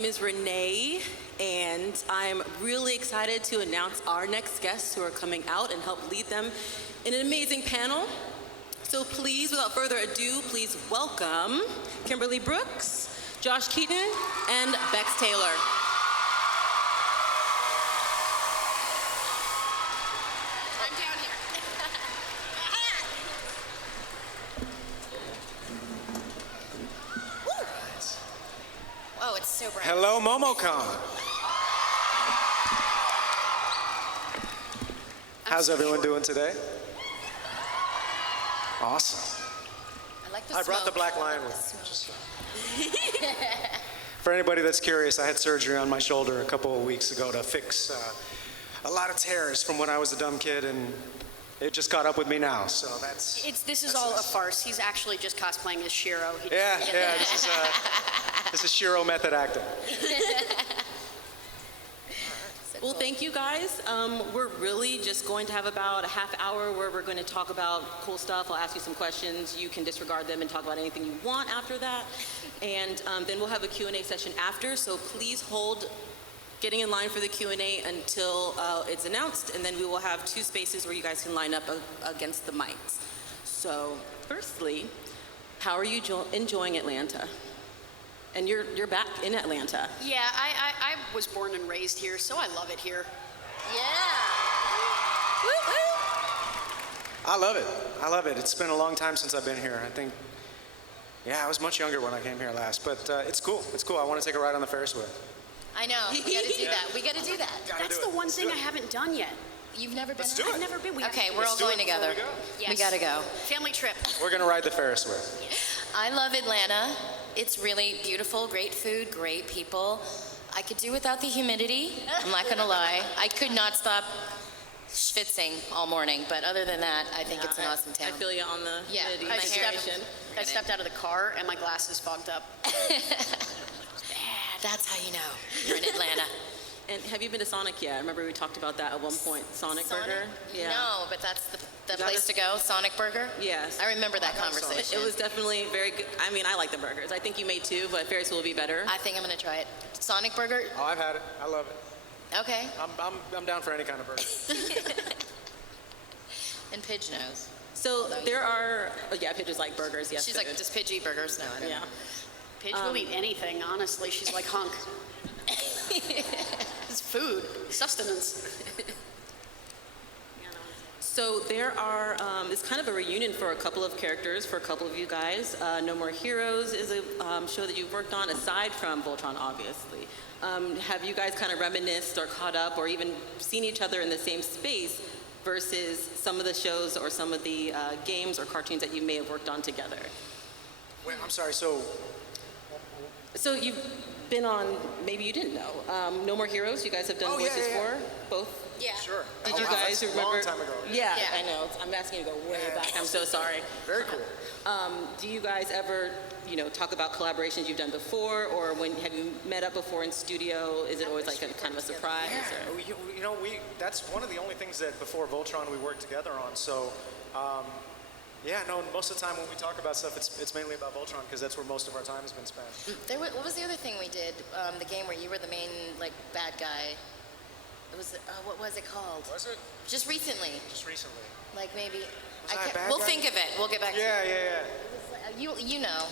name is Renee, and I'm really excited to announce our next guests who are coming out and help lead them in an amazing panel. So please, without further ado, please welcome Kimberly Brooks, Josh Keaton, and Bex Taylor. I'm down here. Whoa, it's so bright. Hello, MomoCon. How's everyone doing today? Awesome. I like the I brought the smoke. black lion with me. For anybody that's curious, I had surgery on my shoulder a couple of weeks ago to fix a lot of tears from when I was a dumb kid, and it just caught up with me now. So This is all a farce. He's actually just cosplaying as Shiro. Yeah. This is Shiro method acting. Well, thank you guys. We're really just going to have about a half hour where we're going to talk about cool stuff. I'll ask you some questions. You can disregard them and talk about anything you want after that. And then we'll have a Q&A session after. So please hold getting in line for the Q&A until it's announced. And then we will have two spaces where you guys can line up against the mics. So firstly, how are you enjoying Atlanta? And you're back in Atlanta. Yeah, I was born and raised here, so I love it here. Yeah. I love it. I love it. It's been a long time since I've been here. I think, I was much younger when I came here last, but it's cool. It's cool. I want to take a ride on the Ferris wheel. I know. We got to do that. We got to do that. That's the one thing I haven't done yet. You've never been? Let's do it. I've never been. Okay, we're all going together. Yes. We got to go. Family trip. We're going to ride the Ferris wheel. I love Atlanta. It's really beautiful, great food, great people. I could do without the humidity. I'm not going to lie. I could not stop schwitzing all morning, but other than that, I think it's an awesome town. I feel you on the Yeah, humidity my hair- situation. I stepped out of the car and my glasses fogged up. That's how you know you're in Atlanta. And have you been to Sonic yet? I remember we talked about that at one point. Sonic Burger? Yeah. No, but that's the that place a- to go, Sonic Burger? Yes. I remember that conversation. It was definitely very good. I mean, I like the burgers. I think you may too, but Ferris will be better. I think I'm going to try it. Sonic Burger? Oh, I've had it. I love it. Okay. I'm down for any kind of burger. And Pidge knows. So there are, Pidge's like burgers, yes. She's they're like, good. does Pidge eat burgers? No, I don't Yeah. Pidge will eat anything, honestly. She's like hunk. It's food, sustenance. So there are, it's kind of a reunion for a couple of characters, for a couple of you guys. No More Heroes is a show that you've worked on, aside from Voltron, obviously. Have you guys kind of reminisced or caught up or even seen each other in the same space versus some of the shows or some of the games or cartoons that you may have worked on together? Wait, I'm sorry, so So you've been on, maybe you didn't know, No More Heroes, you guys have done voices for, both? Yeah. sure. Did Oh, you wow, guys that's remember? a long time ago. Yeah, Yeah. I know. I'm asking you to go way back. I'm so sorry. Very cool. Do you guys ever, talk about collaborations you've done before, or have you met up before in studio? Is it always like a kind of a surprise? Yeah, Or? that's one of the only things that before Voltron we worked together on. So, most of the time when we talk about stuff, it's mainly about Voltron because that's where most of our time has been spent. What was the other thing we did? The game where you were the main, bad guy. It was, what was it called? Was it? Just recently. Just recently. Maybe. Was I a bad We'll guy? think of it. We'll get back to it. Yeah. It was, you know,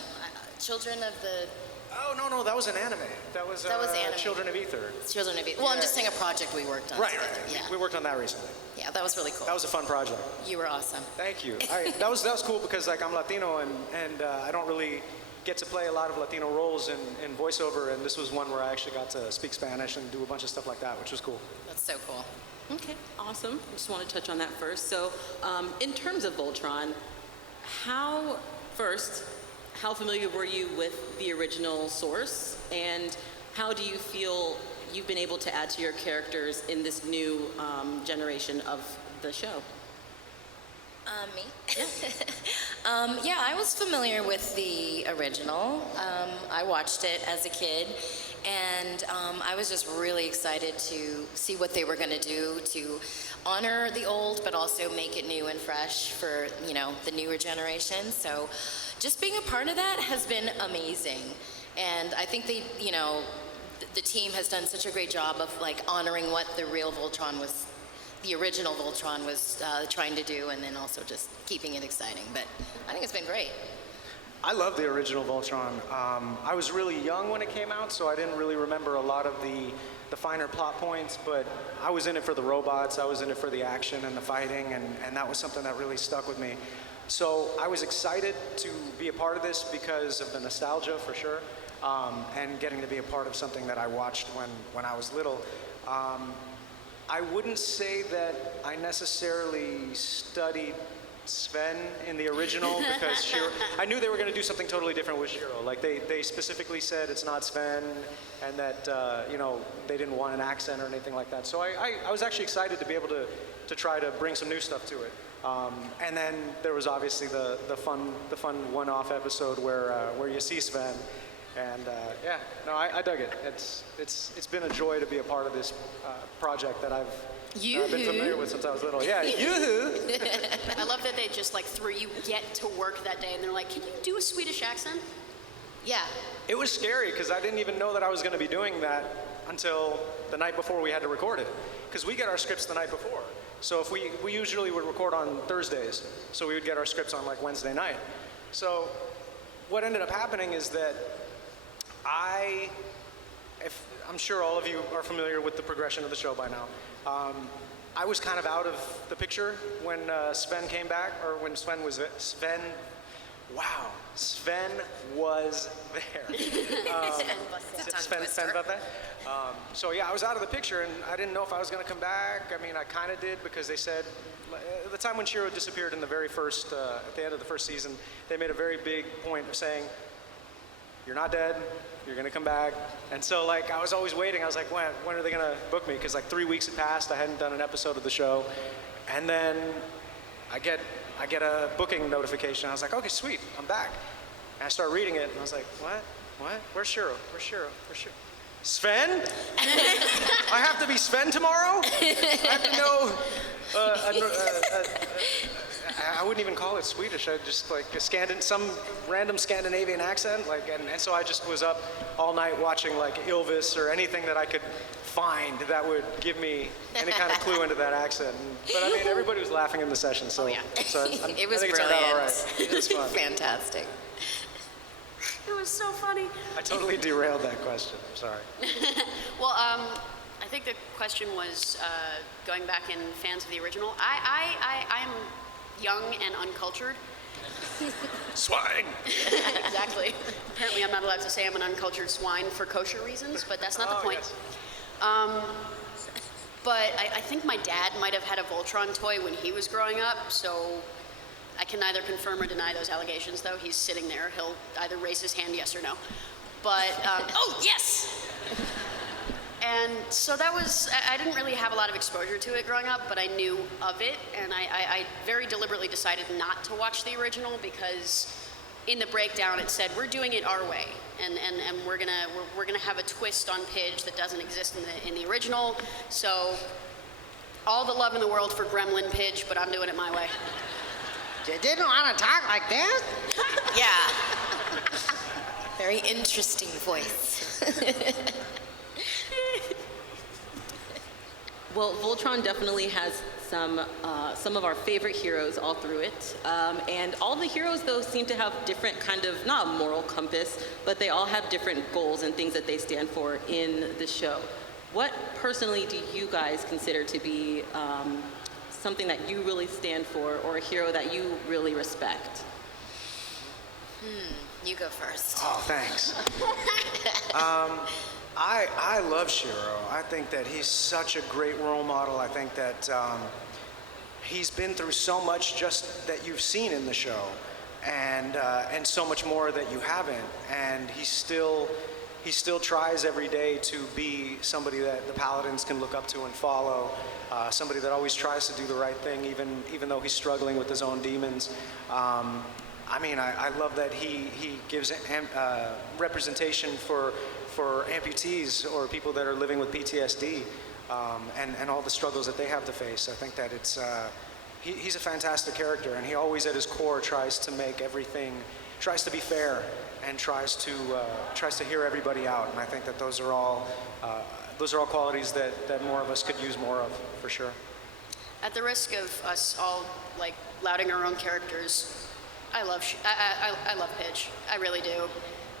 Children of the Oh, no, that was an anime. That was anime. Children of Ether. Children of Eden. Well, I'm Yeah. just saying a project we worked on Right. together. Yeah. We worked on that recently. Yeah, that was really cool. That was a fun project. You were awesome. Thank you. That was cool because I'm Latino and I don't really get to play a lot of Latino roles in voiceover, and this was one where I actually got to speak Spanish and do a bunch of stuff like that, which was cool. That's so cool. Okay, awesome. I just want to touch on that first. So, in terms of Voltron, how familiar were you with the original source, and how do you feel you've been able to add to your characters in this new generation of the show? Me? I was familiar with the original. I watched it as a kid, and I was just really excited to see what they were going to do to honor the old, but also make it new and fresh for, the newer generation. So just being a part of that has been amazing. And I think they, the team has done such a great job of like honoring what the real Voltron was, the original Voltron was trying to do, and then also just keeping it exciting. But I think it's been great. I love the original Voltron. I was really young when it came out, so I didn't really remember a lot of the finer plot points, but I was in it for the robots, I was in it for the action and the fighting, and that was something that really stuck with me. So I was excited to be a part of this because of the nostalgia, for sure, and getting to be a part of something that I watched when I was little. I wouldn't say that I necessarily studied Sven in the original because I knew they were going to do something totally different with Shiro. Like they specifically said it's not Sven, and that you know, they didn't want an accent or anything like that. So I was actually excited to be able to try to bring some new stuff to it. And then there was obviously the fun one-off episode where you see Sven, and yeah, no, I dug it. It's been a joy to be a part of this project that I've been familiar with since I was little. Yeah, yoo-hoo! I love that they just like threw you get to work that day and they're like, can you do a Swedish accent? Yeah. It was scary because I didn't even know that I was going to be doing that until the night before we had to record it. Because we get our scripts the night before. So if we usually would record on Thursdays, so we would get our scripts on like Wednesday night. So what ended up happening is that I'm sure all of you are familiar with the progression of the show by now. I was kind of out of the picture when Sven came back, or when Sven was there. Sven was there. Sven about that. So yeah, I was out of the picture, and I didn't know if I was going to come back. I mean, I kind of did, because they said, at the time when Shiro disappeared in the very first, at the end of the first season, they made a very big point of saying, you're not dead, you're going to come back. And so like, I was always waiting. I was like, when are they going to book me? Because like 3 weeks had passed, I hadn't done an episode of the show. And then I get a booking notification. I was like, okay, sweet, I'm back. And I start reading it, and I was like, what? Where's Shiro? Sven? I have to be Sven tomorrow? I have to know, I wouldn't even call it Swedish. I just like some random Scandinavian accent, like, and so I just was up all night watching like Ylvis or anything that I could find that would give me any kind of clue into that accent. But I mean, everybody was laughing in the session, so, so It was I think brilliant. it turned out all right. It was fun. Fantastic. It was so funny. I totally derailed that question. I'm sorry. Well, I think the question was going back in fans of the original. I am young and uncultured. Swine. Exactly. Apparently I'm not allowed to say I'm an uncultured swine for kosher reasons, but that's not the point. Yes. But I think my dad might have had a Voltron toy when he was growing up, so I can neither confirm or deny those allegations, though. He's sitting there. He'll either raise his hand yes or no. But, oh, yes! And so that was, I didn't really have a lot of exposure to it growing up, but I knew of it, and I very deliberately decided not to watch the original because in the breakdown it said, we're doing it our way, and we're gonna have a twist on Pidge that doesn't exist in the original, so all the love in the world for Gremlin Pidge, but I'm doing it my way. You didn't want to talk like this? Yeah. Very interesting voice. Well, Voltron definitely has some of our favorite heroes all through it. And all the heroes, though, seem to have different kind of, not a moral compass, but they all have different goals and things that they stand for in the show. What personally do you guys consider to be something that you really stand for, or a hero that you really respect? You go first. Oh, thanks. I love Shiro. I think that he's such a great role model. I think that he's been through so much just that you've seen in the show, and so much more that you haven't. And he still tries every day to be somebody that the Paladins can look up to and follow. Somebody that always tries to do the right thing, even though he's struggling with his own demons. I mean, I love that he gives representation for amputees or people that are living with PTSD, and all the struggles that they have to face. I think that it's he's a fantastic character, and he always at his core tries to make everything tries to be fair and tries to hear everybody out. And I think that those are all qualities that more of us could use more of, for sure. At the risk of us all like lauding our own characters, I love Pidge. I really do.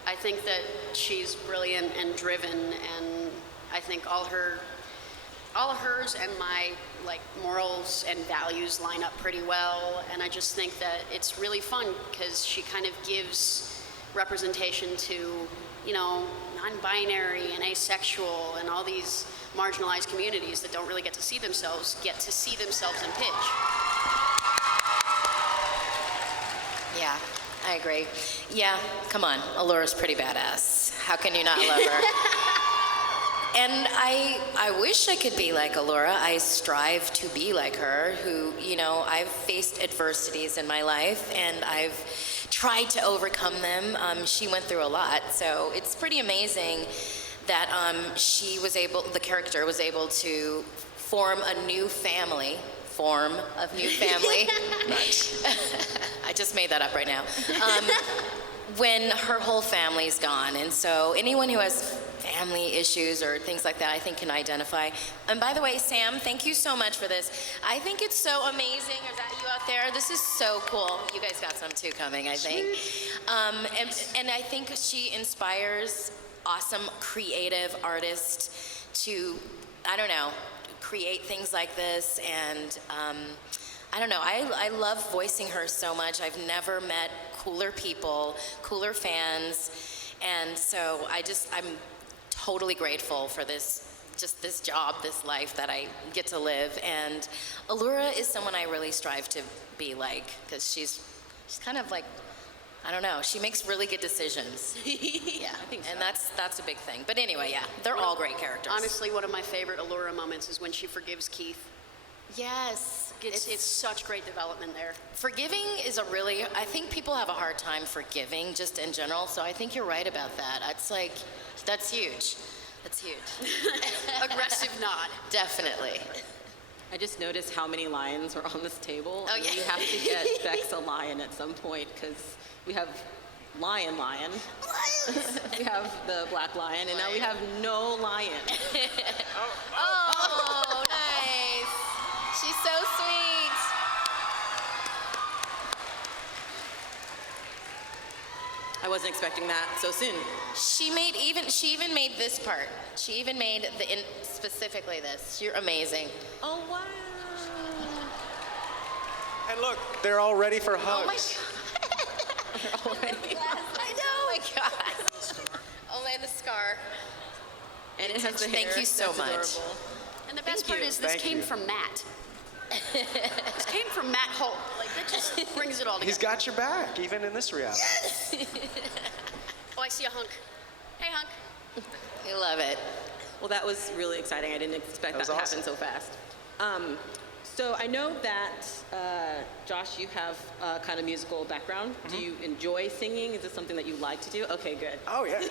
I think that she's brilliant and driven, and I think all hers and my like morals and values line up pretty well. And I just think that it's really fun because she kind of gives representation to, you know, non-binary and asexual and all these marginalized communities that don't really get to see themselves in Pidge. Yeah, I agree. Yeah, come on, Allura's pretty badass. How can you not love her? And I wish I could be like Allura. I strive to be like her, who, you know, I've faced adversities in my life and I've tried to overcome them. She went through a lot, so it's pretty amazing that the character was able to form a new family. Nice. I just made that up right now. When her whole family's gone. And so anyone who has family issues or things like that, I think can identify. And by the way, Sam, thank you so much for this. I think it's so amazing. Is that you out there? This is so cool. You guys got some too coming, I think. And I think she inspires awesome creative artists to, I don't know, create things like this. And I don't know, I love voicing her so much. I've never met cooler people, cooler fans. And so I'm totally grateful for this job, this life that I get to live. And Allura is someone I really strive to be like, because she's kind of like, I don't know, she makes really good decisions. Yeah, I think so. And that's a big thing. But anyway, yeah, they're all great characters. Honestly, one of my favorite Allura moments is when she forgives Keith. Yes. It's such great development there. Forgiving is I think people have a hard time forgiving just in general, so I think you're right about that. It's like, that's huge. That's huge. Aggressive nod. Definitely. I just noticed how many lions are on this table. Oh, yeah. We have to get Bex a lion at some point because we have lion. We have the black lion, and now we have no lion. Oh, nice. She's so sweet. I wasn't expecting that so soon. She even made this part. She even made specifically this. You're amazing. Oh, wow. And look, they're all ready for Oh my hugs. God. I know. Oh my God. Oh man, the scar. And it has the Thank hair. you so That's much. adorable. And the best Thank part you. is this Thank came you. from Matt. This came from Matt Holt. Like, that just brings it all together. He's got your back, even in this reality. Oh, I see a hunk. Hey, hunk. We love it. Well, that was really exciting. I didn't expect that was to awesome. happen so fast. So I know that, Josh, you have a kind of musical background. Do you enjoy singing? Is this something that you like to do? Okay, good. Oh, yeah.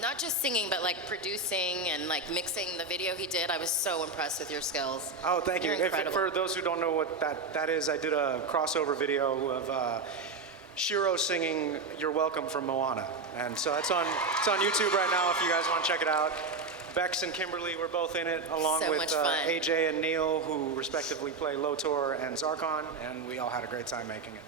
Not just singing, but like producing and like mixing the video he did. I was so impressed with your skills. Oh, thank you. You're incredible. For those who don't know what that is, I did a crossover video of Shiro singing "You're Welcome" from Moana, and so it's on YouTube right now if you guys want to check it out. Bex and Kimberly were both in it, along So with much fun. AJ and Neil, who respectively play Lotor and Zarkon, and we all had a great time making it.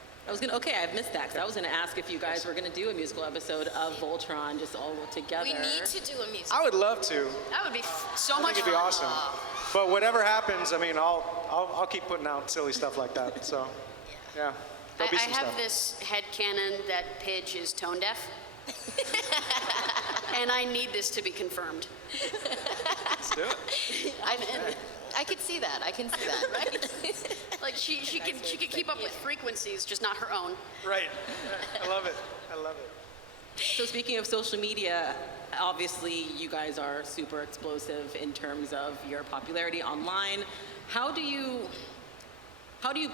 Okay, I've missed that, because I was gonna ask if you guys were gonna do a musical episode of Voltron, just all together. We need to do a musical. I would love to. That would be so I much think it'd fun. be awesome. But whatever happens, I mean, I'll keep putting out silly stuff like that. So, yeah, I there'll be some have stuff. this headcanon that Pidge is tone deaf. And I need this to be confirmed. Let's do it. I could see that. I can see that. Right? Like she can keep up with frequencies, just not her own. Right. I love it. I love it. So speaking of social media, obviously you guys are super explosive in terms of your popularity online. How do you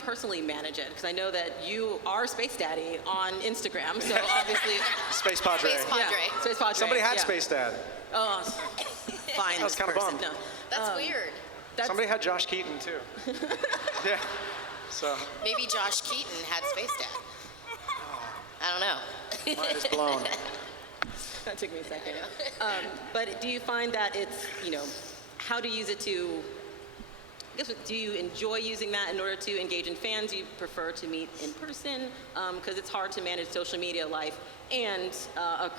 personally manage it? Because I know that you are Space Daddy on Instagram, so obviously... Space Padre. Space Padre. Yeah, Space Padre. Somebody had yeah. Space Dad. Oh, fine. I was kinda person. bummed. No. That's weird. That's, Somebody had Josh Keaton too. Yeah. So Maybe Josh Keaton had Space Dad. I don't know. Mine is blown. That took me a second. But do you find that it's, how to use it to, I guess, do you enjoy using that in order to engage in fans? You prefer to meet in person? Because it's hard to manage social media life and a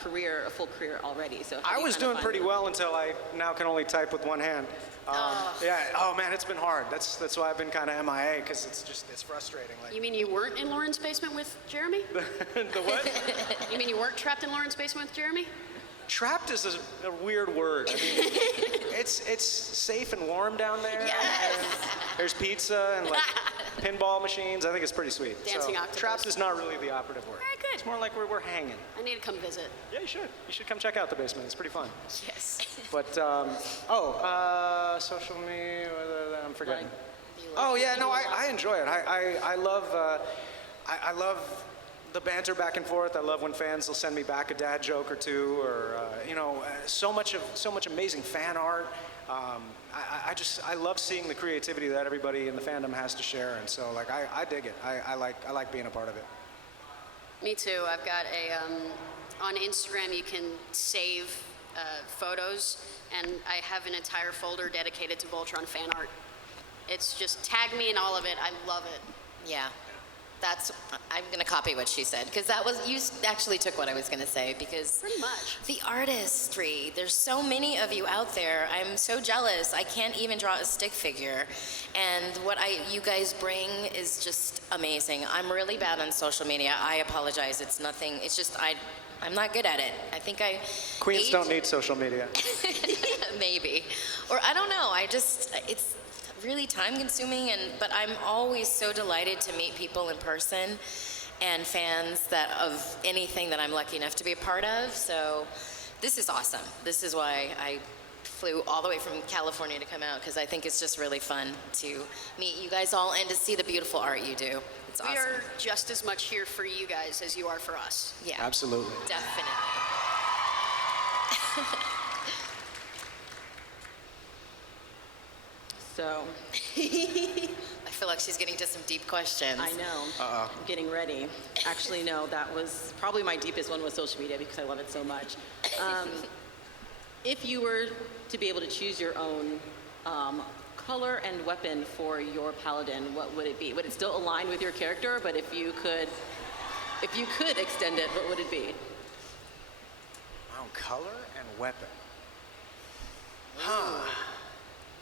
full career already. So how I do you was kinda doing find pretty it? well until I now can only type with one hand. Yeah. Oh man, it's been hard. That's why I've been kind of MIA, because it's frustrating. Like You mean you weren't in Lauren's basement with Jeremy? the what? You mean you weren't trapped in Lauren's basement with Jeremy? Trapped is a weird word. I mean, it's safe and warm down there. Yes. And there's pizza and like pinball machines. I think it's pretty sweet. Dancing so, octopus. trapped is not really the operative word. Very good. It's more like we're hanging. I need to come visit. Yeah, you should. You should come check out the basement. It's pretty fun. Yes. But social media. I'm forgetting. Like, Oh yeah, no, I enjoy it. I love I love the banter back and forth. I love when fans will send me back a dad joke or two, or so much amazing fan art. I love seeing the creativity that everybody in the fandom has to share, and so like I dig it. I like being a part of it. Me too. I've got on Instagram you can save photos, and I have an entire folder dedicated to Voltron fan art. It's just tag me in all of it. I love it. Yeah. I'm going to copy what she said, because you actually took what I was going to say, because Pretty much. the artistry, there's so many of you out there. I'm so jealous. I can't even draw a stick figure. And what you guys bring is just amazing. I'm really bad on social media. I apologize. It's nothing. It's just I'm not good at it. I think Queens don't need social media. maybe. Or I don't know. It's really time consuming, but I'm always so delighted to meet people in person and fans of anything that I'm lucky enough to be a part of. So this is awesome. This is why I flew all the way from California to come out, because I think it's just really fun to meet you guys all and to see the beautiful art you do. It's awesome. We are just as much here for you guys as you are for us. Yeah. Absolutely. Definitely. So, I feel like she's getting to some deep questions. I know. I'm getting ready. Actually, no, that was probably my deepest one with social media, because I love it so much. If you were to be able to choose your own color and weapon for your paladin, what would it be? Would it still align with your character? But if you could extend it, what would it be? Wow, color and weapon. Huh.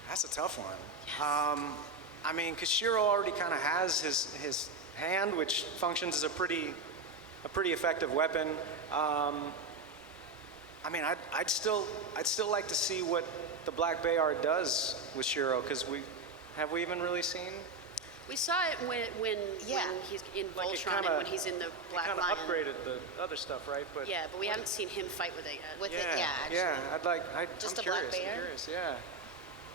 That's a tough one. I mean, because Shiro already kind of has his hand, which functions as a pretty effective weapon. I mean, I'd still like to see what the Black Bayard does with Shiro, because have we even really seen? We saw it when he's in Like it Voltron and when he's in the Black kind Lion. of upgraded the other stuff, right? But Yeah, but we haven't seen him fight with it yet. With it, yeah, actually. yeah. Just I'm a Black curious. I'm Bear? curious. Yeah.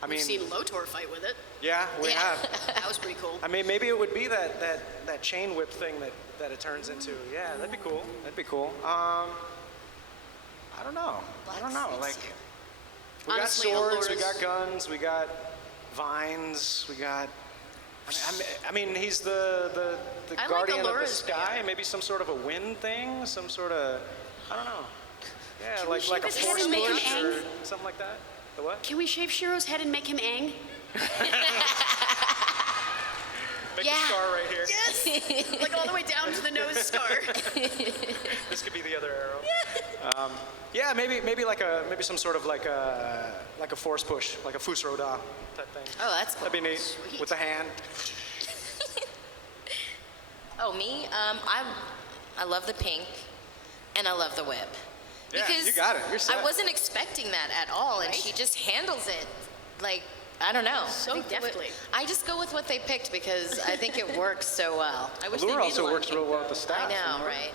I We've mean, seen Lotor fight with it. yeah, we Yeah. have. That was pretty cool. I mean, maybe it would be that chain whip thing that it turns into. Yeah, that'd be cool. That'd be cool. I don't know. I don't know. Like, we Honestly, got swords, we Allure's- got guns, we got vines, we got. I mean, he's the I like guardian of the Allure's sky. bear. Maybe some sort of a wind thing, some sort of. I don't know. Yeah, Can we like shave a his head force and make him push or ang? something like that. The what? Can we shave Shiro's head and make him Aang? Make Yeah. a scar right here. Yes! Like all the way down to the nose scar. This could be the other arrow. Yeah, maybe maybe some sort of like a force push, like a Fusroda type thing. Oh, that's cool. That'd be neat Sweet. with the hand. Oh, me? I love the pink, and I love the whip. Yeah, you got it. You're set. I wasn't expecting that at all, and Right? she just handles it like, I don't know. So I think the whip- deftly. I just go with what they picked because I think it works so well. I wish they Allure made also one works pink, real well with though. the staff. I know, remember? right?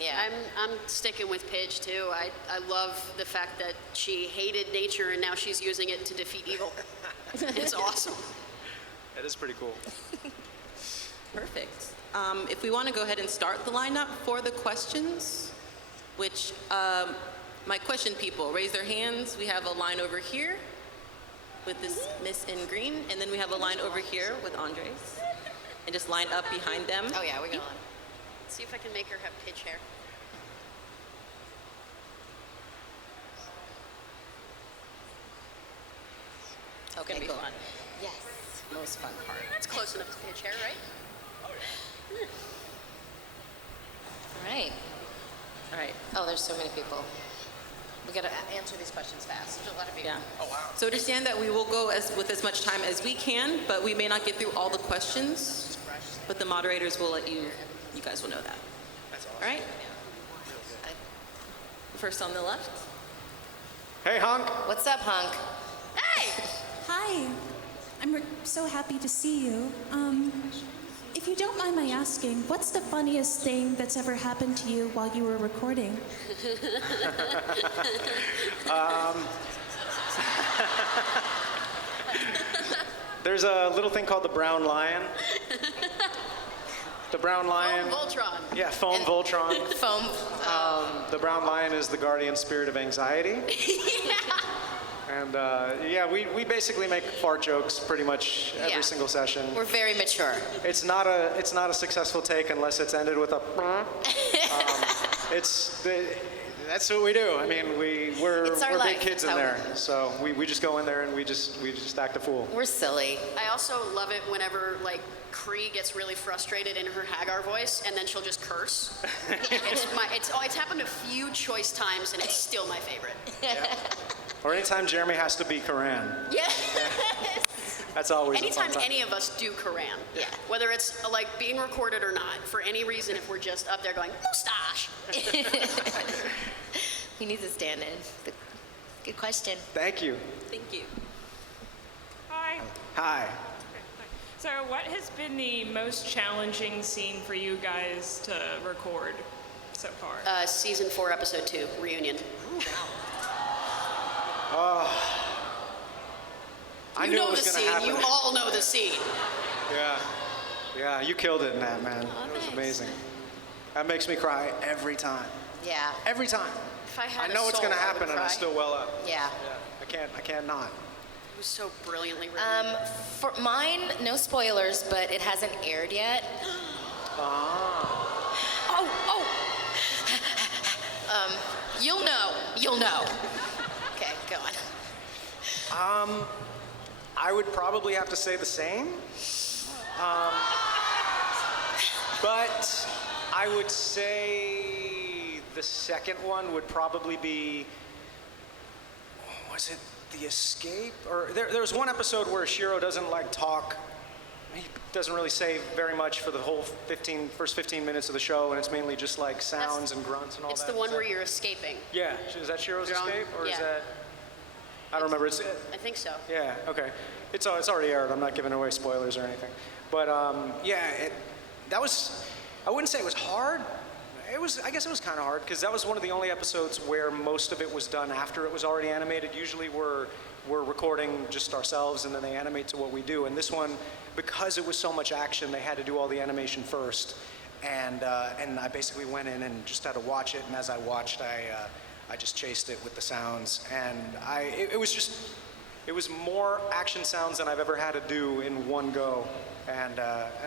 Yeah. I'm sticking with Pidge too. I love the fact that she hated nature and now she's using it to defeat evil. It's awesome. That is pretty cool. Perfect. If we want to go ahead and start the lineup for the questions, which my question people raise their hands. We have a line over here with this miss in green, and then we have a line over here with Andres, and just line up behind them. Oh, yeah, we got one. Let's see if I can make her have pitch hair. Okay, Gonna be cool. fun. Yes, most fun part. That's close enough to pitch hair, right? All right. All right. Oh, there's so many people. We gotta answer these questions fast. There's a lot of people. Yeah. So understand that we will go with as much time as we can, but we may not get through all the questions. But the moderators will let you guys will know that. That's awesome. All right? First on the left. Hey, Honk. What's up, Hunk? Hey! Hi, I'm so happy to see you. If you don't mind my asking, what's the funniest thing that's ever happened to you while you were recording? There's a little thing called the brown lion. The brown lion. Voltron. Yeah, foam Voltron. Foam. The brown lion is the guardian spirit of anxiety. And yeah, we basically make fart jokes pretty much every Yeah. single session. We're very mature. It's not a successful take unless it's ended with a. That's what we do. I mean, we're It's our big life. kids It's in how there, so we just go in there and we just act a fool. We're silly. I also love it whenever, like, Cree gets really frustrated in her Hagar voice, and then she'll just curse. It's happened a few choice times, and it's still my favorite. Or anytime Jeremy has to be Koran. Yeah. That's always a Anytime fun time. any of us do Quran, Yeah. whether it's like being recorded or not, for any reason, if we're just up there going, mustache. He needs to stand in. Good question. Thank you. Thank you. Hi. Hi. So, what has been the most challenging scene for you guys to record so far? Season 4, episode 2, reunion. I You knew know it the was going scene. to happen. You all know the scene. Yeah, you killed it in that, man. It was amazing. That makes me cry every time. Yeah. Every time. If I had I know a it's soul, going to I happen would and I cry. still well up. Yeah. I can't not. It was so brilliantly written. For mine, no spoilers, but it hasn't aired yet. Oh. You'll know. You'll know. Okay, go on. I would probably have to say the same. But I would say the second one would probably be, was it The Escape? Or there was one episode where Shiro doesn't like talk. He doesn't really say very much for the whole first 15 minutes of the show, and it's mainly just like sounds and grunts and all It's that. the one Is where that- you're escaping. Yeah, is that Shiro's You're on- Escape? Or is yeah. that, I don't remember. I think so. Yeah, okay. It's already aired. I'm not giving away spoilers or anything. But yeah, that was, I wouldn't say it was hard. I guess it was kind of hard because that was one of the only episodes where most of it was done after it was already animated. Usually we're recording just ourselves and then they animate to what we do. And this one, because it was so much action, they had to do all the animation first. And I basically went in and just had to watch it. And as I watched, I just chased it with the sounds. And it was more action sounds than I've ever had to do in one go. And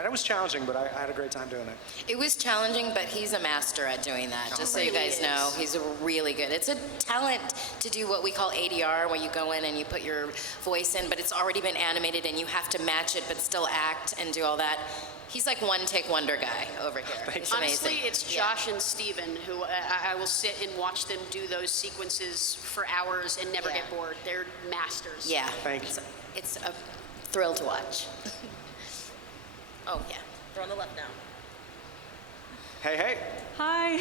it was challenging, but I had a great time doing it. It was challenging, but he's a master at doing that. Just so you Really guys know, is. he's really good. It's a talent to do what we call ADR, where you go in and you put your voice in, but it's already been animated and you have to match it, but still act and do all that. He's like one take wonder guy over here. He's amazing. Honestly, it's Josh and Steven who I will sit and watch them do those sequences for hours and never Yeah. get bored. They're masters. Yeah. Thank you. It's a thrill to watch. Oh, yeah. We're on the left now. Hey, hey. Hi.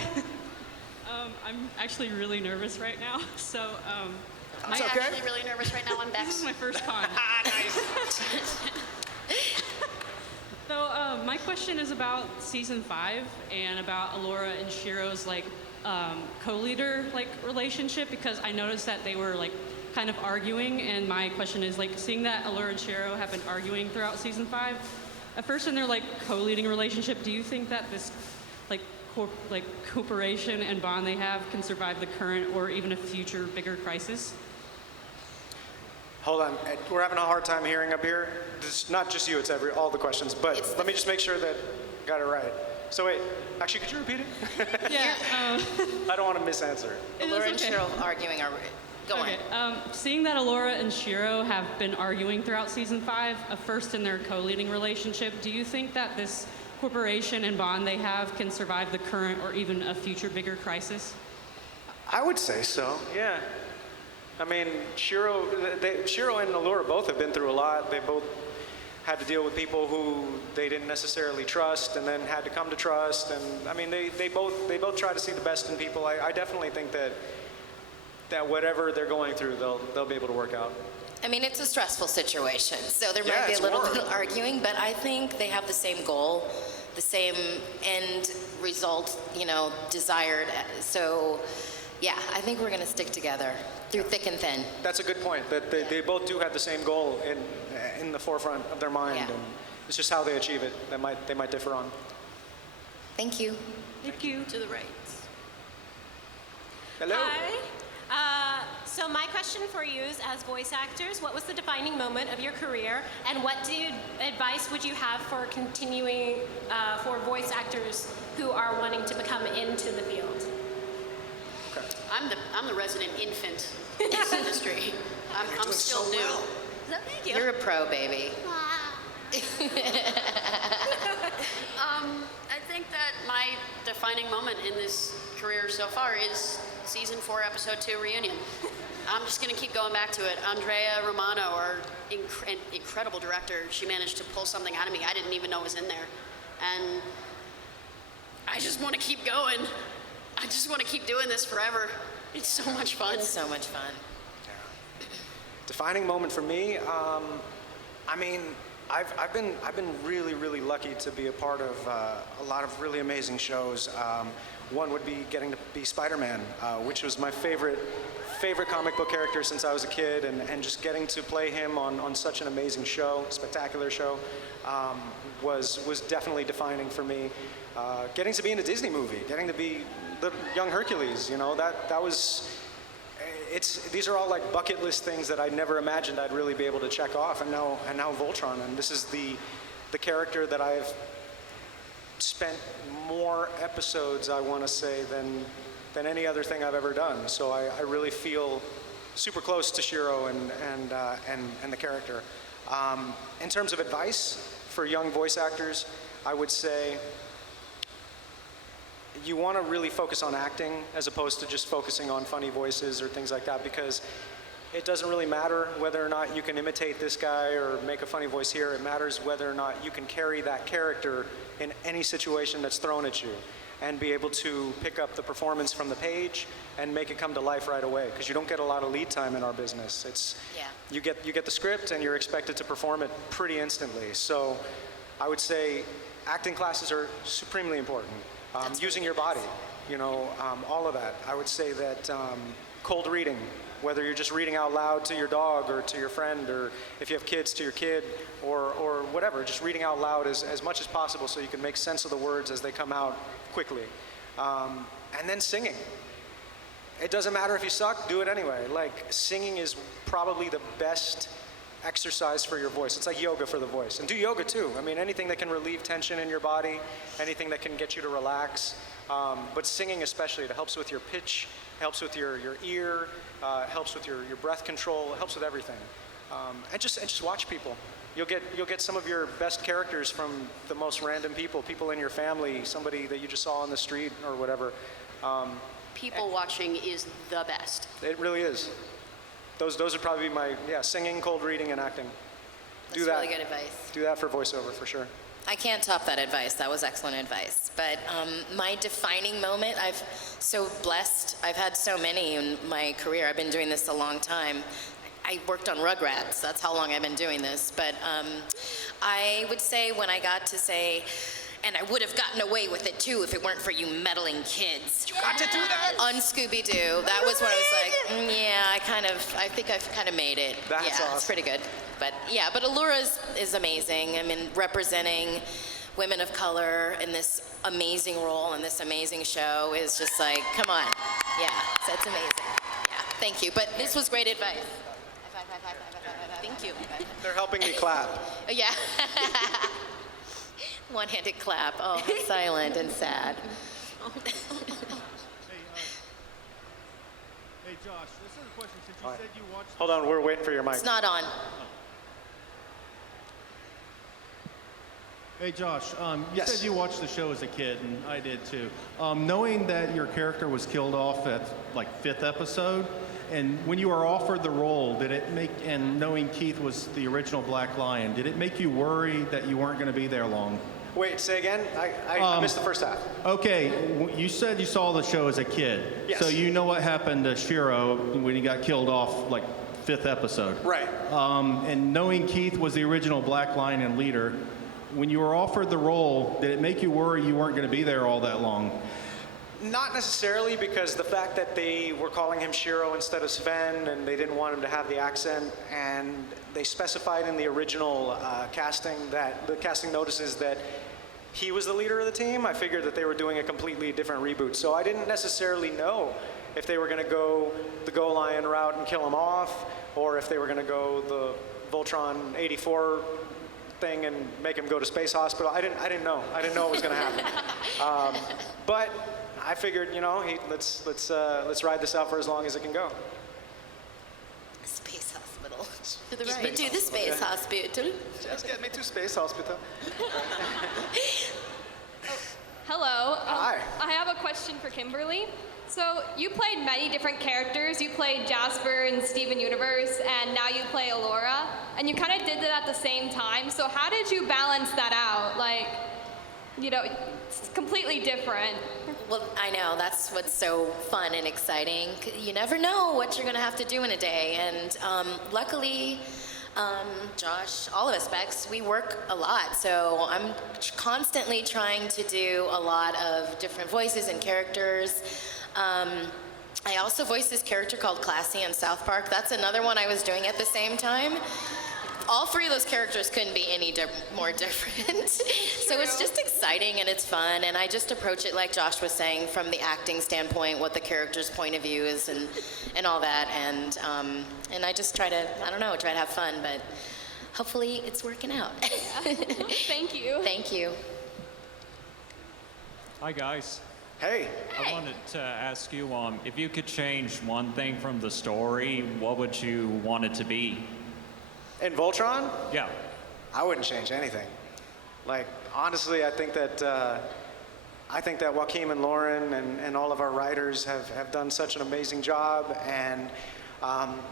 I'm actually really nervous right now. So I'm okay. actually really nervous right now. I'm this is Bex. my first con. So my question is about season 5 and about Allura and Shiro's co-leader relationship, because I noticed that they were kind of arguing, and my question is seeing that Allura and Shiro have been arguing throughout season 5. At first in their co-leading relationship, do you think that this cooperation and bond they have can survive the current or even a future bigger crisis? Hold on, we're having a hard time hearing up here. It's not just you, it's all the questions, but let me just make sure that I got it right. So wait, actually, could you repeat it? Yeah. I don't want to misanswer. Laura and okay. Cheryl arguing are. Go Okay. on. Seeing that Alora and Shiro have been arguing throughout season 5, a first in their co-leading relationship, do you think that this corporation and bond they have can survive the current or even a future bigger crisis? I would say so, yeah. I mean, Shiro and Allura both have been through a lot. They both had to deal with people who they didn't necessarily trust and then had to come to trust. And I mean, they both try to see the best in people. I definitely think that whatever they're going through, they'll be able to work out. I mean, it's a stressful situation, so there Yeah, might be it's a little hard. bit of arguing, but I think they have the same goal, the same end result, desired. So, yeah, I think we're going to stick together through thick and thin. That's a good point, that they both do have the same goal in the forefront of their mind. Yeah. And it's just how they achieve it they might differ on. Thank you. Thank you. To the right. Hello? Hi. So my question for you is, as voice actors, what was the defining moment of your career, and what advice would you have for continuing for voice actors who are wanting to become into the field? I'm the resident infant in this industry. I'm still new. Thank you. You're a pro, baby. I think that my defining moment in this career so far is season 4, episode 2 reunion. I'm just going to keep going back to it. Andrea Romano, our incredible director, she managed to pull something out of me I didn't even know was in there. And I just want to keep going. I just want to keep doing this forever. It's so much fun. It's so much fun. Defining moment for me, I mean, I've been really, really lucky to be a part of a lot of really amazing shows. One would be getting to be Spider-Man, which was my favorite comic book character since I was a kid, and just getting to play him on such an amazing show, spectacular show, was definitely defining for me. Getting to be in a Disney movie, getting to be the young Hercules, that was. These are all like bucket list things that I never imagined I'd really be able to check off, and now Voltron, and this is the character that I've spent more episodes, I want to say, than any other thing I've ever done. So I really feel super close to Shiro and the character. In terms of advice for young voice actors, I would say you want to really focus on acting as opposed to just focusing on funny voices or things like that, because it doesn't really matter whether or not you can imitate this guy or make a funny voice here. It matters whether or not you can carry that character in any situation that's thrown at you and be able to pick up the performance from the page and make it come to life right away, because you don't get a lot of lead time in our business. You get the script and you're expected to perform it pretty instantly. So I would say acting classes are supremely important. Using your body, all of that. I would say that cold reading, whether you're just reading out loud to your dog or to your friend, or if you have kids, to your kid, or whatever, just reading out loud as much as possible so you can make sense of the words as they come out quickly. And then singing. It doesn't matter if you suck, do it anyway. Like, singing is probably the best exercise for your voice. It's like yoga for the voice. And do yoga too. I mean, anything that can relieve tension in your body, anything that can get you to relax. But singing especially, it helps with your pitch, helps with your ear, helps with your breath control, it helps with everything. And just watch people. You'll get some of your best characters from the most random people in your family, somebody that you just saw on the street or whatever. People watching is the best. It really is. Those would probably be my, singing, cold reading, and acting. That's really good advice. Do that for voiceover, for sure. I can't top that advice. That was excellent advice. But my defining moment, I've so blessed. I've had so many in my career. I've been doing this a long time. I worked on Rugrats. That's how long I've been doing this. But I would say when I got to say, and I would have gotten away with it too if it weren't for you meddling kids. You got to do that? On Scooby-Doo. That was when I was like, I think I've kind of made it. That's yeah, awesome. It's pretty good. But yeah, but Allura is amazing. I mean, representing women of color in this amazing role in this amazing show is just like, come on. Yeah, so it's amazing. Yeah, thank you. But this was great advice. Thank you. They're helping me clap. Yeah. One-handed clap. Oh, silent and sad. Hey, Josh, this is a question. Since you said you watched... Hold on, we're waiting for your mic. It's not on. Hey, Josh, you Yes. said you watched the show as a kid, and I did too. Knowing that your character was killed off at like 5th episode, and when you were offered the role, did it make, and knowing Keith was the original Black Lion, did it make you worry that you weren't going to be there long? Wait, say again? I missed the first half. Okay, you said you saw the show as a kid. Yes. So you know what happened to Shiro when he got killed off like 5th episode. Right. And knowing Keith was the original Black Lion and leader, when you were offered the role, did it make you worry you weren't going to be there all that long? Not necessarily, because the fact that they were calling him Shiro instead of Sven, and they didn't want him to have the accent, and they specified in the original casting that the casting notices that he was the leader of the team. I figured that they were doing a completely different reboot, so I didn't necessarily know if they were going to go the Go Lion route and kill him off, or if they were going to go the Voltron 84 thing and make him go to Space Hospital. I didn't know. I didn't know it was going to happen. But I figured, you know, let's ride this out for as long as it can go. Space hospital. To the right. To the space hospital. Just get me to Space Hospital. Hello. Hi. I have a question for Kimberly. So you played many different characters. You played Jasper in Steven Universe, and now you play Allura. And you kind of did that at the same time. So how did you balance that out? Like, you know, it's completely different. Well, I know, that's what's so fun and exciting. You never know what you're gonna have to do in a day. And luckily, Josh, all of us, Bex, we work a lot. So I'm constantly trying to do a lot of different voices and characters. I also voiced this character called Classy in South Park. That's another one I was doing at the same time. All three of those characters couldn't be any more different. So it's just exciting and it's fun, and I just approach it like Josh was saying, from the acting standpoint, what the character's point of view is, and all that, and I just try to, I don't know, try to have fun, but hopefully it's working out. Thank you. Thank you. Hi, guys. Hey. I wanted to ask you, if you could change one thing from the story, what would you want it to be? In Voltron? Yeah. I wouldn't change anything. Like, honestly, I think that Joaquin and Lauren and all of our writers have done such an amazing job. And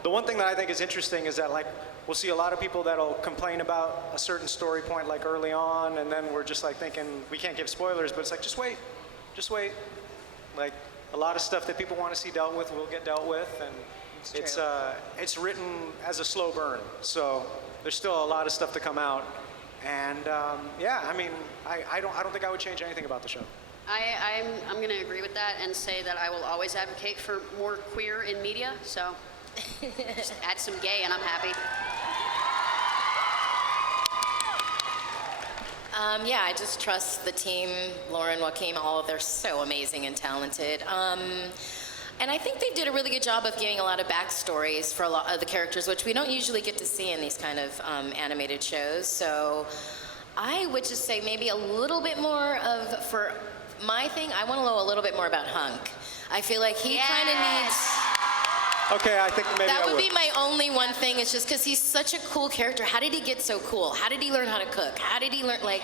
the one thing that I think is interesting is that, like, we'll see a lot of people that'll complain about a certain story point, like, early on, and then we're just, like, thinking, we can't give spoilers, but it's like, just wait. Just wait. Like, a lot of stuff that people want to see dealt with will get dealt with, and it's written as a slow burn, so there's still a lot of stuff to come out. And yeah, I mean, I don't think I would change anything about the show. I'm going to agree with that and say that I will always advocate for more queer in media. So just add some gay, and I'm happy. Yeah, I just trust the team, Lauren, Joaquin, all of them, they're so amazing and talented. And I think they did a really good job of giving a lot of backstories for a lot of the characters, which we don't usually get to see in these kind of animated shows. So I would just say maybe a little bit more of, for my thing, I want to know a little bit more about Hunk. I feel like he kind of needs... Okay, I think maybe that would be my only one thing. It's just because he's such a cool character. How did he get so cool? How did he learn how to cook? How did he learn, like,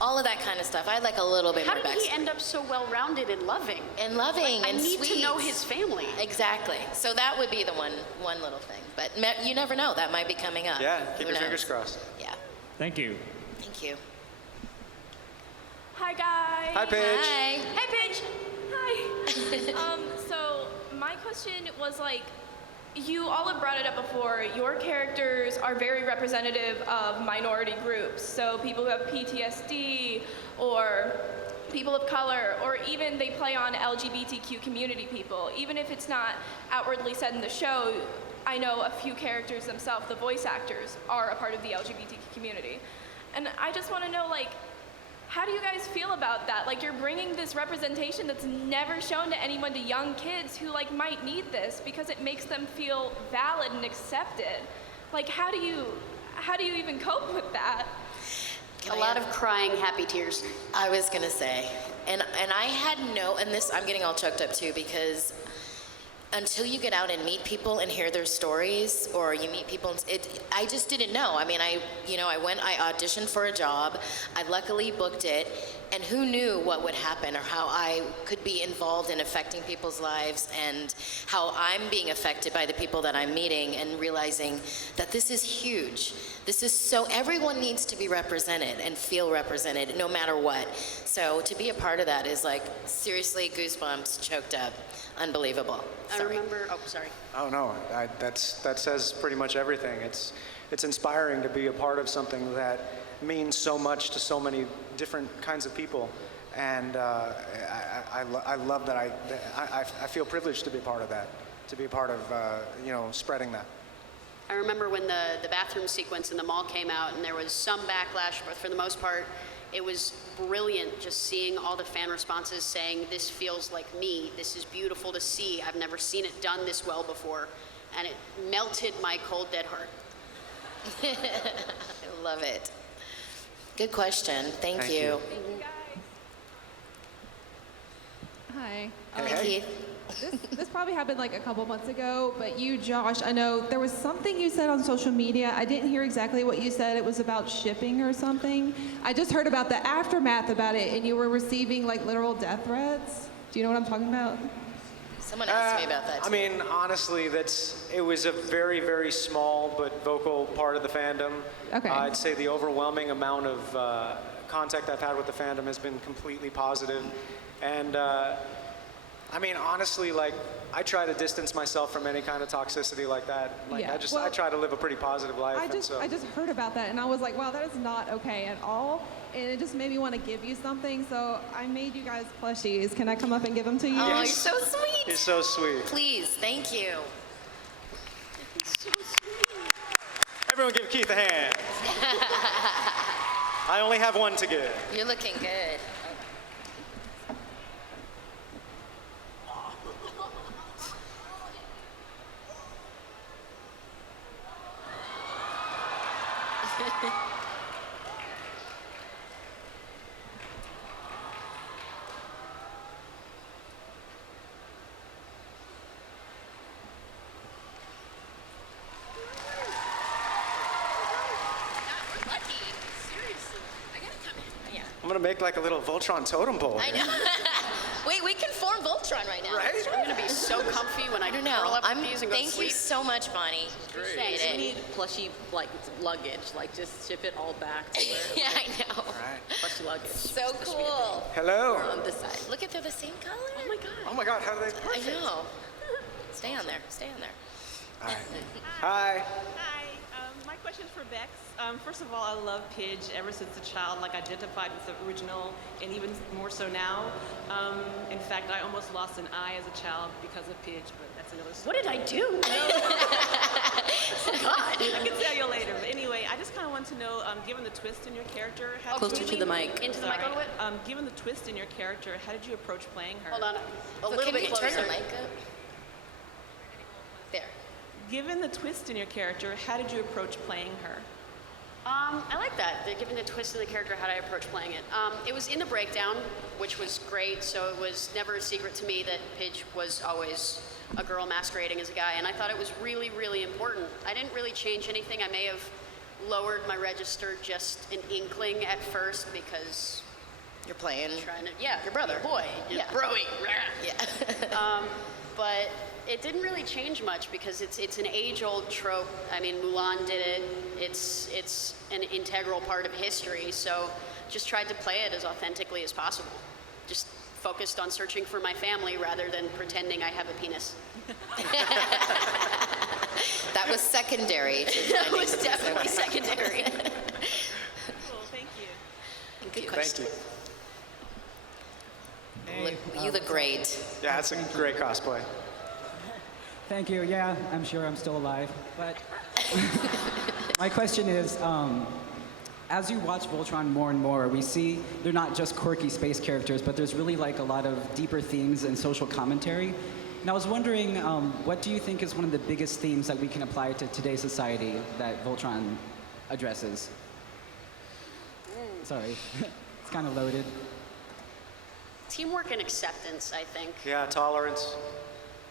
all of that kind of stuff? I'd like a little bit more backstory. How did he end up so well-rounded and loving? And loving like, and sweet. I need to know his family. Exactly. So that would be the one little thing. But you never know. That might be coming up. Yeah, keep Who your knows? fingers crossed. Yeah. Thank you. Thank you. Hi, guys. Hi, Paige. Hi. Hey, Paige. Hi. So my question was, like, you all have brought it up before. Your characters are very representative of minority groups. So people who have PTSD, or people of color, or even they play on LGBTQ community people. Even if it's not outwardly said in the show, I know a few characters themselves, the voice actors, are a part of the LGBTQ community. And I just want to know, like, how do you guys feel about that? Like, you're bringing this representation that's never shown to anyone, to young kids who, like, might need this because it makes them feel valid and accepted. Like, how do you even cope with that? Can A I lot add? of crying, happy tears. I was gonna say, and I had and this, I'm getting all choked up too, because until you get out and meet people and hear their stories, or you meet people, I just didn't know. I mean, I auditioned for a job, I luckily booked it, and who knew what would happen or how I could be involved in affecting people's lives, and how I'm being affected by the people that I'm meeting, and realizing that this is huge. This is everyone needs to be represented and feel represented no matter what. So to be a part of that is like, seriously, goosebumps, choked up, unbelievable. I remember, sorry. Oh no, that says pretty much everything. It's inspiring to be a part of something that means so much to so many different kinds of people, and I love that. I feel privileged to be a part of that, to be a part of spreading that. I remember when the bathroom sequence in the mall came out, and there was some backlash, but for the most part, it was brilliant just seeing all the fan responses saying, this feels like me, this is beautiful to see, I've never seen it done this well before, and it melted my cold, dead heart. I love it. Good question. Thank you. Thank you, guys. Hi. Hey, Keith. This probably happened like a couple months ago, but you, Josh, I know there was something you said on social media. I didn't hear exactly what you said. It was about shipping or something. I just heard about the aftermath about it, and you were receiving like literal death threats. Do you know what I'm talking about? Someone asked me about that too. I mean, honestly, it was a very, very small but vocal part of the fandom. Okay. I'd say the overwhelming amount of contact I've had with the fandom has been completely positive. And I mean, honestly, like, I try to distance myself from any kind of toxicity like that. Like, Yeah, I try to live a pretty positive life. I just heard about that, and I was like, wow, that is not okay at all. And it just made me want to give you something, so I made you guys plushies. Can I come up and give them to you? Oh, you're so sweet. You're so sweet. Please, thank you. Everyone give Keith a hand. I only have one to give. You're looking good. I'm gonna make like a little Voltron totem pole. I know. Wait, we can form Voltron right now. Right? I'm gonna be so comfy when I don't curl know. up with these and go to Thank you sleep. so much, Bonnie. Appreciate We it. need plushy luggage, like just ship it all back to where Yeah, I know. plushy luggage. So cool. Hello. On this side. Look at they're the same color. Oh my god. Oh my God, how do they? I know. Stay on there. Stay on there. All right. Hi. Hi, my question is for Bex. First of all, I love Pidge ever since a child, like identified with the original, and even more so now. In fact, I almost lost an eye as a child because of Pidge, but that's another story. What did I do? God, I can tell you later. But anyway, I just kind of want to know, given the twist in your character, how Closer to the mic. Into the mic a little bit? Given the twist in your character, how did you approach playing her? Hold on. A So little can bit you closer. turn the mic up? There. Given the twist in your character, how did you approach playing her? I like that. Given the twist in the character, how did I approach playing it? It was in the breakdown, which was great, so it was never a secret to me that Pidge was always a girl masquerading as a guy, and I thought it was really, really important. I didn't really change anything. I may have lowered my register just an inkling at first because You're playing. trying to, yeah, Your brother. boy, Yeah. broy. Yeah. But it didn't really change much because it's an age-old trope. I mean, Mulan did it. It's an integral part of history. So just tried to play it as authentically as possible. Just focused on searching for my family rather than pretending I have a penis. That was secondary. That was definitely secondary. Cool, thank you. Good question. Thank you. You look great. Yeah, that's a great cosplay. Thank you. Yeah, I'm sure I'm still alive. But my question is, as you watch Voltron more and more, we see they're not just quirky space characters, but there's really like a lot of deeper themes and social commentary. And I was wondering, what do you think is one of the biggest themes that we can apply to today's society that Voltron addresses? Sorry, it's kind of loaded. Teamwork and acceptance, I think. Yeah, tolerance.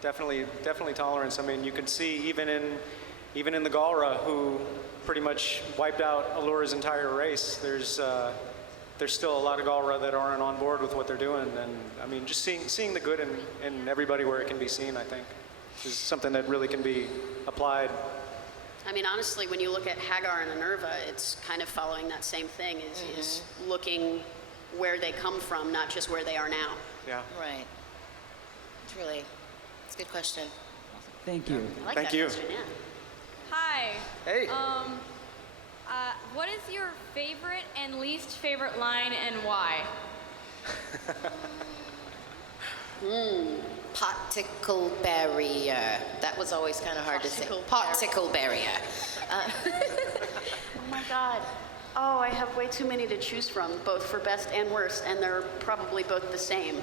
Definitely tolerance. I mean, you can see even in the Galra, who pretty much wiped out Allura's entire race, there's still a lot of Galra that aren't on board with what they're doing. And I mean, just seeing the good in everybody where it can be seen, I think, is something that really can be applied. I mean, honestly, when you look at Hagar and Minerva, it's kind of following that same thing, is looking where they come from, not just where they are now. Yeah. Right. It's a good question. Thank you. I like Thank that you. question, yeah. Hi. Hey. What is your favorite and least favorite line and why? Particle barrier. That was always kind of hard to say. Particle barrier. Oh my God. Oh, I have way too many to choose from, both for best and worst, and they're probably both the same.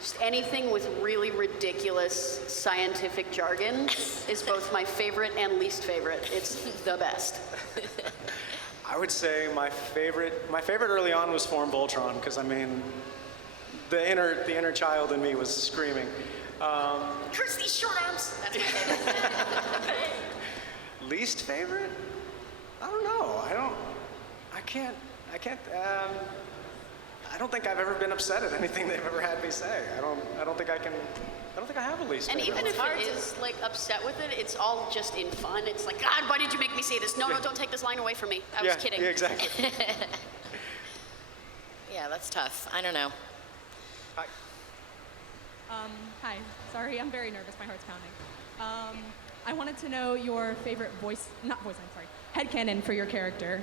Just anything with really ridiculous scientific jargon is both my favorite and least favorite. It's the best. I would say my favorite early on was Form Voltron, because I mean, the inner child in me was screaming. Curse these short arms! That's my favorite. Least favorite? I don't know. I don't think I've ever been upset at anything they've ever had me say. I don't think I have a least And favorite. even if it is like upset with it, it's all just in fun. It's like, God, why did you make me say this? No, don't take this line away from me. I was kidding. Yeah, exactly. Yeah, that's tough. I don't know. Hi. Hi. Sorry, I'm very nervous. My heart's pounding. I wanted to know your favorite headcanon for your character.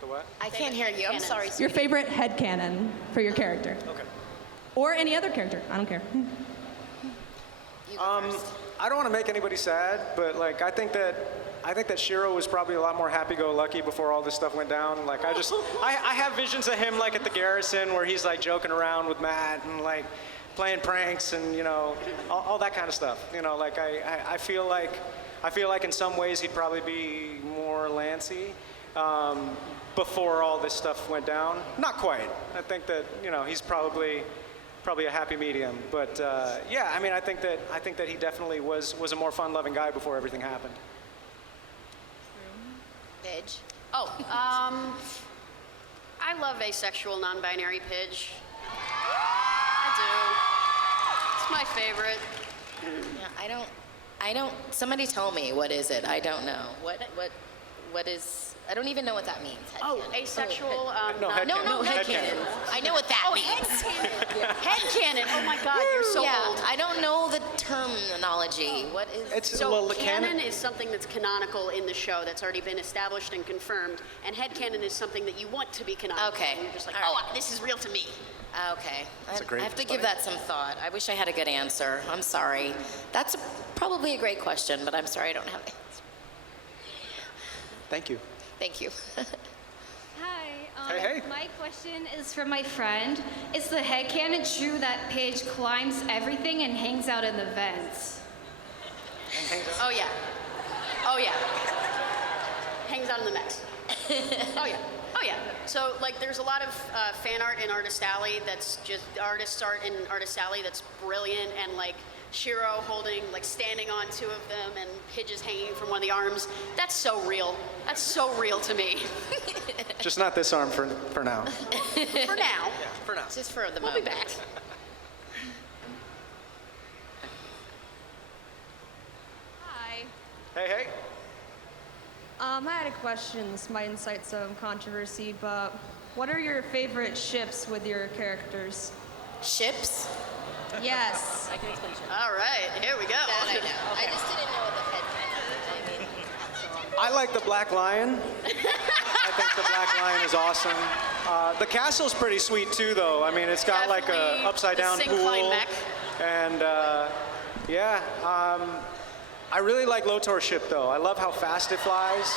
The what? I can't hear you. I'm sorry. Your favorite headcanon for your character. Okay. Or any other character. I don't care. I don't want to make anybody sad, but like I think that Shiro was probably a lot more happy-go-lucky before all this stuff went down. Like I have visions of him like at the Garrison where he's like joking around with Matt and like playing pranks and you know all that kind of stuff. You know, like I feel like in some ways he'd probably be more Lancey before all this stuff went down. Not quite. I think that you know he's probably a happy medium. But yeah, I mean I think that he definitely was a more fun-loving guy before everything happened. Pidge. Oh, I love asexual, non-binary Pidge. I do. It's my favorite. Yeah, I don't. Somebody tell me what is it? I don't know. What is? I don't even know what that means. Oh, asexual. No, headcanon. I know what that means. Headcanon. Oh my God, you're so old. I don't know the terminology. What is? Canon is something that's canonical in the show that's already been established and confirmed, and headcanon is something that you want to be canonical. Okay. And you're just like, All right. oh, this is real to me. Okay. I have to give that some thought. I wish I had a good answer. I'm sorry. That's probably a great question, but I'm sorry I don't have an answer. Thank you. Thank you. Hi. Hey. My question is for my friend. Is the headcanon true that Paige climbs everything and hangs out in the vents? Oh yeah. Oh yeah. Hangs out in the mess. Oh yeah. Oh yeah. So like there's a lot of fan art in Artist Alley that's just artist art in Artist Alley that's brilliant, and like Shiro standing on two of them and Pidge's hanging from one of the arms. That's so real. That's so real to me. Just not this arm for now. For now. Yeah, for now. Just for the We'll moment. be back. Hi. Hey. I had a question. This might incite some controversy, but what are your favorite ships with your characters? Ships? Yes. I can explain ships. All right, here we go. That I know. I just didn't know what the headcanon is. I like the Black Lion. I think the Black Lion is awesome. The castle's pretty sweet too, though. I mean, it's got like a upside down pool. And yeah, I really like Lotor's ship though. I love how fast it flies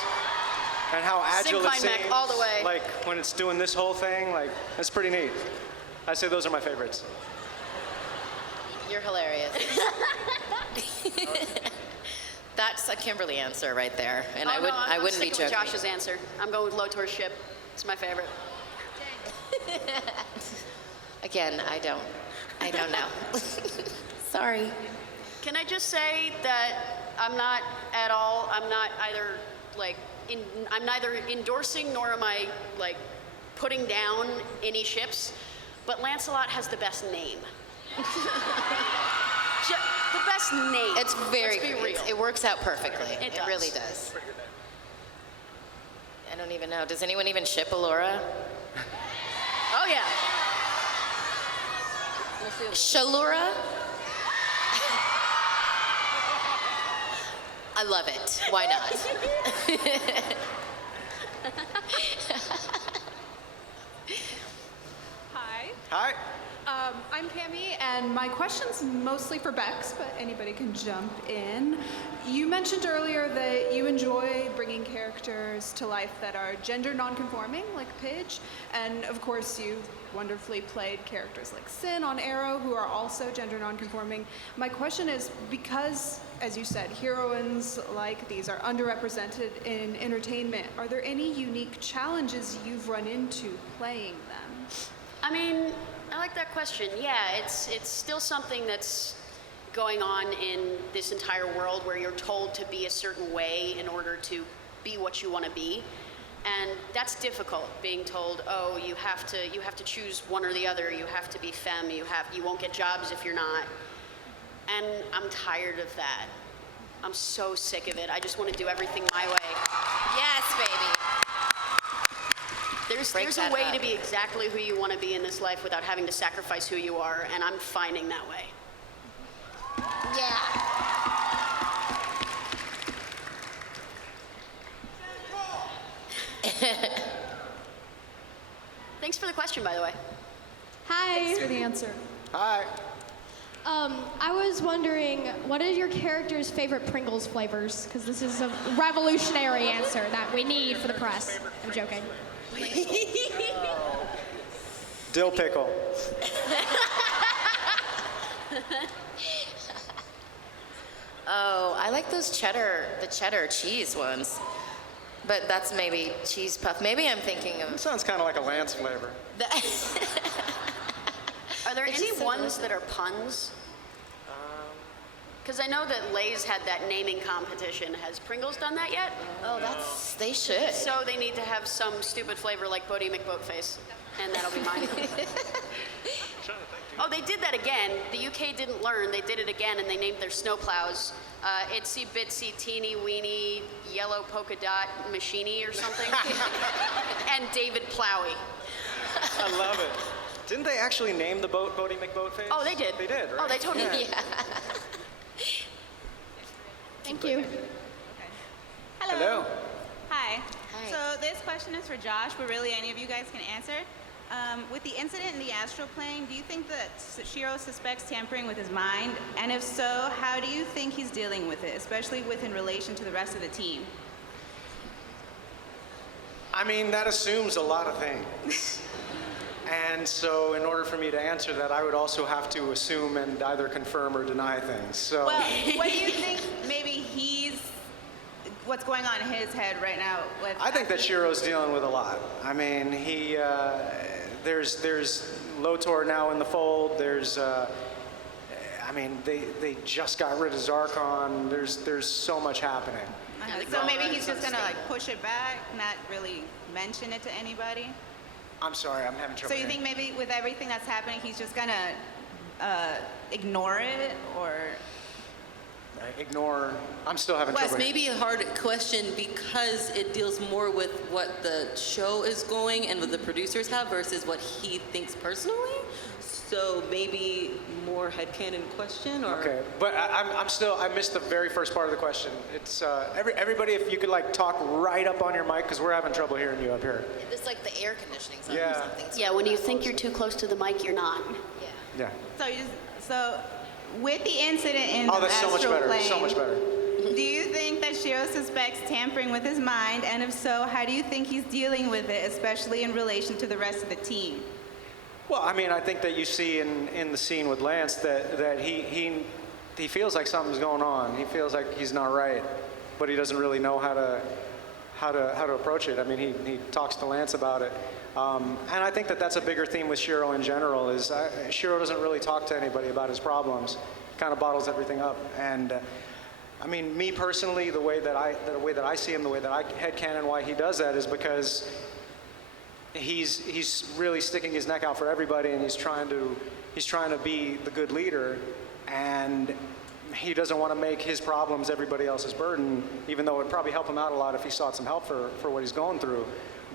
and how agile it Syncline seems. mech all the way. Like when it's doing this whole thing, like it's pretty neat. I say those are my favorites. You're hilarious. That's a Kimberly answer right there, and I wouldn't be sticking with joking. Josh's answer. I'm going with Lotor's ship. It's my favorite. Again, I don't know. Sorry. Can I just say that I'm not either like, I'm neither endorsing nor am I like putting down any ships, but Lancelot has the best name. The best name. It's very Let's be good. real. It works out perfectly. It really does. I don't even know. Does anyone even ship Allura? Oh yeah. Shalura? I love it. Why not? Hi. Hi. I'm Cami, and my question's mostly for Bex, but anybody can jump in. You mentioned earlier that you enjoy bringing characters to life that are gender nonconforming, like Pidge, and of course you wonderfully played characters like Sin on Arrow, who are also gender nonconforming. My question is, because, as you said, heroines like these are underrepresented in entertainment, are there any unique challenges you've run into playing them? I mean, I like that question. Yeah, it's still something that's going on in this entire world where you're told to be a certain way in order to be what you want to be. And that's difficult, being told, oh, you have to choose one or the other. You have to be femme. You won't get jobs if you're not. And I'm tired of that. I'm so sick of it. I just want to do everything my way. Yes, baby. There's a way to be exactly who you want to be in this life without having to sacrifice who you are, and I'm finding that way. Yeah. Thanks for the question, by the way. Hi. Thanks for the answer. Hi. I was wondering, what are your character's favorite Pringles flavors? Because this is a revolutionary answer that we need for the press. I'm joking. Dill pickle. Oh, I like those the cheddar cheese ones. But that's maybe cheese puff. Maybe I'm thinking of... It sounds kind of like a Lance flavor. Are there It's any just so ones that are puns? Because I know that Lay's had that naming competition. Has Pringles done that yet? Oh, they should. So they need to have some stupid flavor like Bodie McBoatface, and that'll be mine. Oh, they did that again. The UK didn't learn. They did it again, and they named their snowplows Itsy Bitsy Teeny Weeny Yellow Polka Dot Machini or something, and David Plowie. I love it. Didn't they actually name the boat Bodie McBoatface? Oh, they did. They did, right? Oh, they totally did. Yeah. Thank you. Hello. Hi. Hi. So this question is for Josh, but really any of you guys can answer. With the incident in the astral plane, do you think that Shiro suspects tampering with his mind? And if so, how do you think he's dealing with it, especially in relation to the rest of the team? I mean, that assumes a lot of things. And so in order for me to answer that, I would also have to assume and either confirm or deny things. So Well, what do you think maybe what's going on in his head right now? I think that Shiro's dealing with a lot. I mean, there's Lotor now in the fold. There's, I mean, they just got rid of Zarkon. There's so much happening. So maybe he's just gonna push it back, not really mention it to anybody? I'm sorry, I'm having trouble. So you think maybe with everything that's happening, he's just gonna ignore it, or? Ignore. I'm still having trouble. It's maybe a hard question because it deals more with what the show is going and what the producers have versus what he thinks personally. So maybe more headcanon question, or Okay, but I missed the very first part of the question. It's everybody, if you could talk right up on your mic because we're having trouble hearing you up here. It's like the air conditioning's on Yeah. or something. Yeah, when you think you're too close to the mic, you're not. Yeah. So with the incident in Oh, the that's so much astral better. plane, So much better. do you think that Shiro suspects tampering with his mind? And if so, how do you think he's dealing with it, especially in relation to the rest of the team? Well, I mean, I think that you see in the scene with Lance that he feels like something's going on. He feels like he's not right, but he doesn't really know how how to approach it. I mean, he talks to Lance about it. And I think that that's a bigger theme with Shiro in general, is Shiro doesn't really talk to anybody about his problems. Kind of bottles everything up. And I mean, me personally, the way that I see him, the way that I headcanon why he does that is because he's really sticking his neck out for everybody, and he's trying to be the good leader, and he doesn't want to make his problems everybody else's burden, even though it would probably help him out a lot if he sought some help for what he's going through.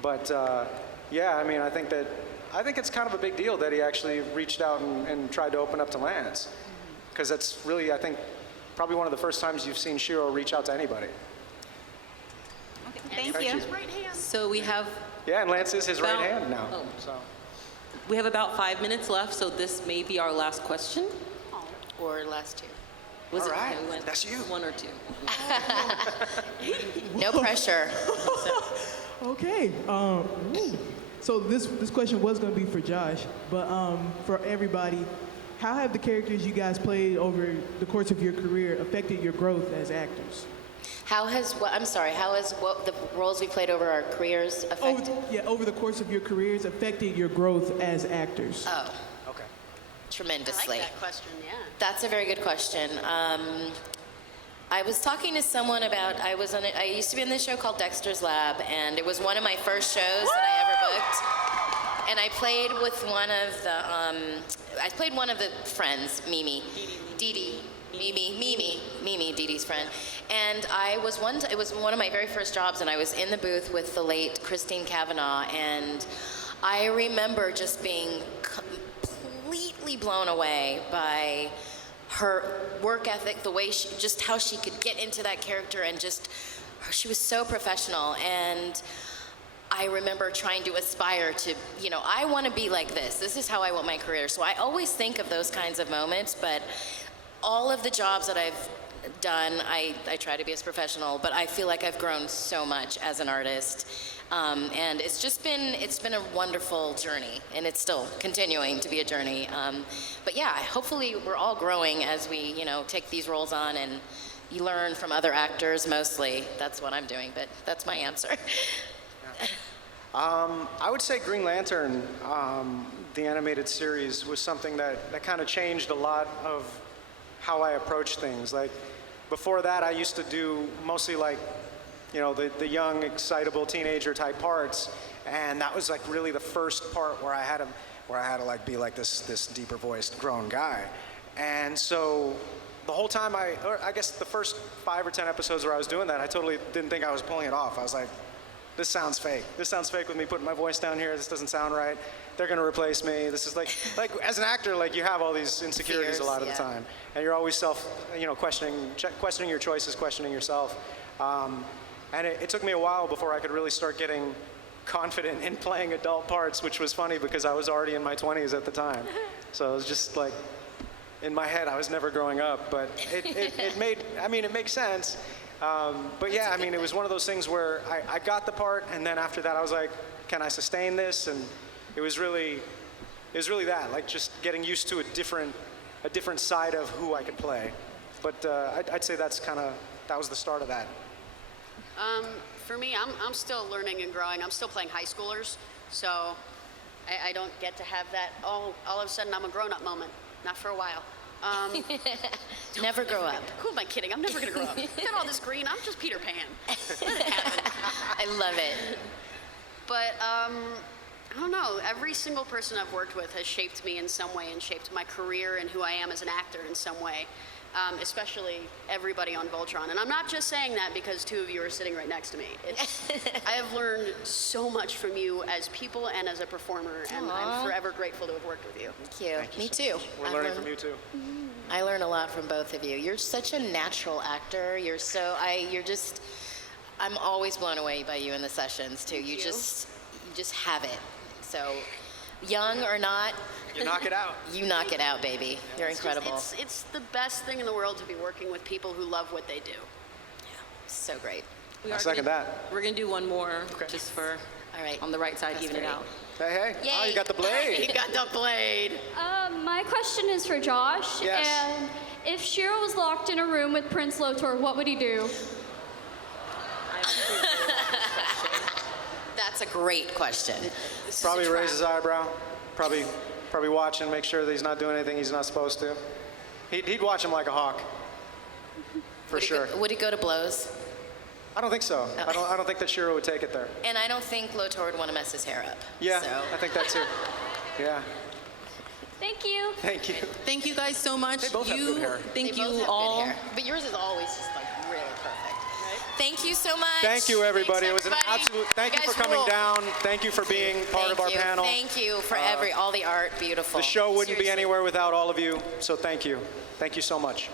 But yeah, I mean, I think it's kind of a big deal that he actually reached out and tried to open up to Lance, because that's really, I think, probably one of the first times you've seen Shiro reach out to anybody. Okay, thank you. So we have. Yeah, and Lance is his right hand now. Oh. So. We have about 5 minutes left, so this may be our last question. Or last two. Was All it? right, We went that's you. One or two. No pressure. Okay. So this question was going to be for Josh, but for everybody, how have the characters you guys played over the course of your career affected your growth as actors? How has the roles we played over our careers affected? Over the course of your careers affected your growth as actors. Oh. Okay. Tremendously. I like that question, yeah. That's a very good question. I was talking to someone about, I used to be in this show called Dexter's Lab, and it was one of my first shows that I ever booked. And I played with one of the friends, Mimi. Mimi, Dee Dee's friend. And it was one of my very first jobs, and I was in the booth with the late Christine Cavanaugh, and I remember just being completely blown away by her work ethic, the way how she could get into that character, and she was so professional. And I remember trying to aspire to, I want to be like this. This is how I want my career. So I always think of those kinds of moments, but all of the jobs that I've done, I try to be as professional, but I feel like I've grown so much as an artist. And it's been a wonderful journey, and it's still continuing to be a journey. But yeah, hopefully we're all growing as we, take these roles on, and you learn from other actors mostly. That's what I'm doing, but that's my answer. I would say Green Lantern, the animated series, was something that kind of changed a lot of how I approach things. Like, before that, I used to do mostly the young, excitable teenager type parts, and that was really the first part where I had to be this deeper voiced grown guy. And so the whole time I guess the first 5 or 10 episodes where I was doing that, I totally didn't think I was pulling it off. I was like, this sounds fake. This sounds fake with me putting my voice down here. This doesn't sound right. They're gonna replace me. This is like as an actor, you have all these insecurities Fears, a lot of the time, and you're always questioning your choices, questioning yourself. And it took me a while before I could really start getting confident in playing adult parts, which was funny because I was already in my 20s at the time. So it was just in my head, I was never growing up, but it makes sense. But yeah, it was one of those things where I got the part, and then after that I was like, can I sustain this? And it was really that, just getting used to a different side of who I could play. But I'd say that was the start of that. For me, I'm still learning and growing. I'm still playing high schoolers, so I don't get to have that, all of a sudden I'm a grown-up moment. Not for a while. Never grow up. Who am I kidding? I'm never going to grow up. Look at all this green. I'm just Peter Pan. Let it happen. I love it. But I don't know. Every single person I've worked with has shaped me in some way and shaped my career and who I am as an actor in some way. Especially everybody on Voltron. And I'm not just saying that because 2 of you are sitting right next to me. I have learned so much from you as people and as a performer, and I'm forever grateful to have worked with you. Thank you. Me too. We're learning from you too. I learn a lot from both of you. You're such a natural actor. I'm always blown away by you in the sessions too. You just have it. So, young or not, you knock it out. You knock it out, baby. You're incredible. It's the best thing in the world to be working with people who love what they do. Yeah, so great. I second that. We're gonna do one more, just for on the right side, even it out. Hey. Yay. Oh, you got the blade. You got the blade. My question is for Josh. Yes. And if Shiro was locked in a room with Prince Lotor, what would he do? That's a great question. Probably raise his eyebrow. Probably watching, make sure that he's not doing anything he's not supposed to. He'd watch him like a hawk. For sure. Would it go to blows? I don't think so. No. I don't think that Shiro would take it there. And I don't think Lotor would want to mess his hair up. Yeah, So. I think that too. Yeah. Thank you. Thank you. Thank you guys so much. They both have good hair. Thank They both you have good all. hair. But yours is always just like really perfect. Thank you so much. Thank you, everybody. Thanks, It was an everybody. absolute. Thank you guys for coming rule. down. Thank you for being part of our panel. Thank you for all the art. Beautiful. The show wouldn't be Seriously. anywhere without all of you. So thank you. Thank you so much.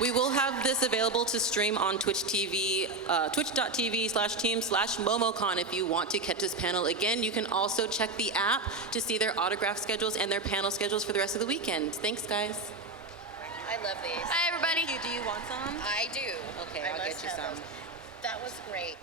We will have this available to stream on Twitch TV, twitch.tv/team/MomoCon if you want to catch this panel again. You can also check the app to see their autograph schedules and their panel schedules for the rest of the weekend. Thanks, guys. I love these. Hi, everybody. Do you want some? I do. Okay, I'll get you some. That was great.